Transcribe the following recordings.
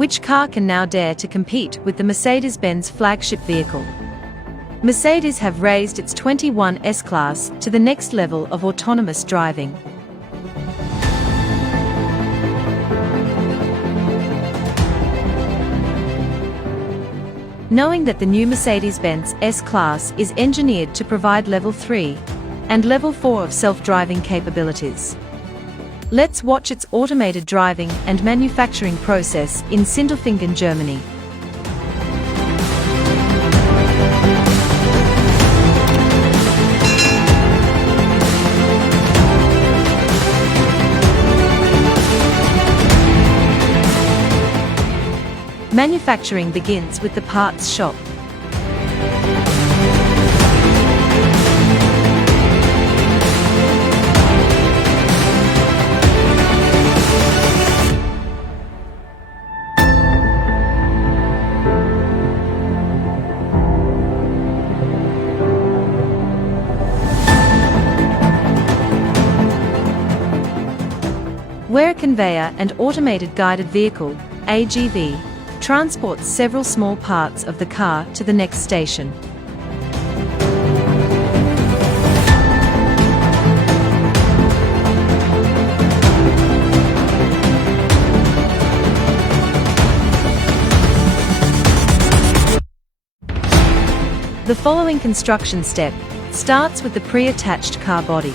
Which car can now dare to compete with the Mercedes-Benz flagship vehicle? Mercedes have raised its 21 S-Class to the next level of autonomous driving. Knowing that the new Mercedes-Benz S-Class is engineered to provide Level 3 and Level 4 of self-driving capabilities. Let's watch its automated driving and manufacturing process in Sindelfingen, Germany. Manufacturing begins with the parts shop. Where a conveyor and automated guided vehicle, AGV, transports several small parts of the car to the next station. The following construction step starts with the pre-attached car body.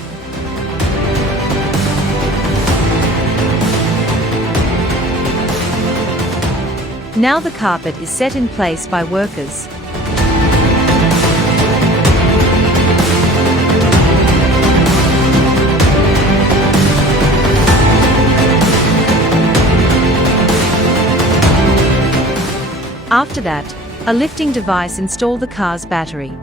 Now the carpet is set in place by workers. After that, a lifting device installs the car's battery.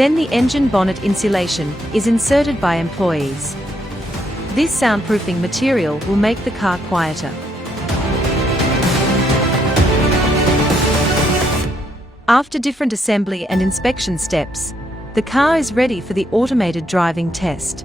Then the engine bonnet insulation is inserted by employees. This soundproofing material will make the car quieter. After different assembly and inspection steps, the car is ready for the automated driving test.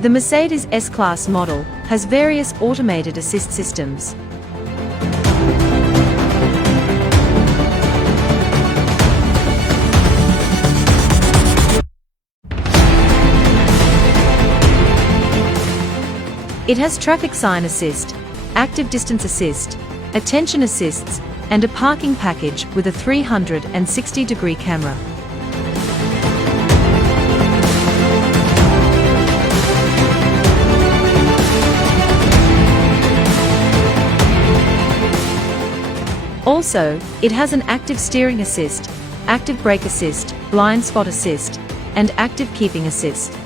The Mercedes S-Class model has various automated assist systems. It has traffic sign assist, active distance assist, attention assists, and a parking package with a 360-degree camera. Also, it has an active steering assist, active brake assist, blind spot assist, and active keeping assist.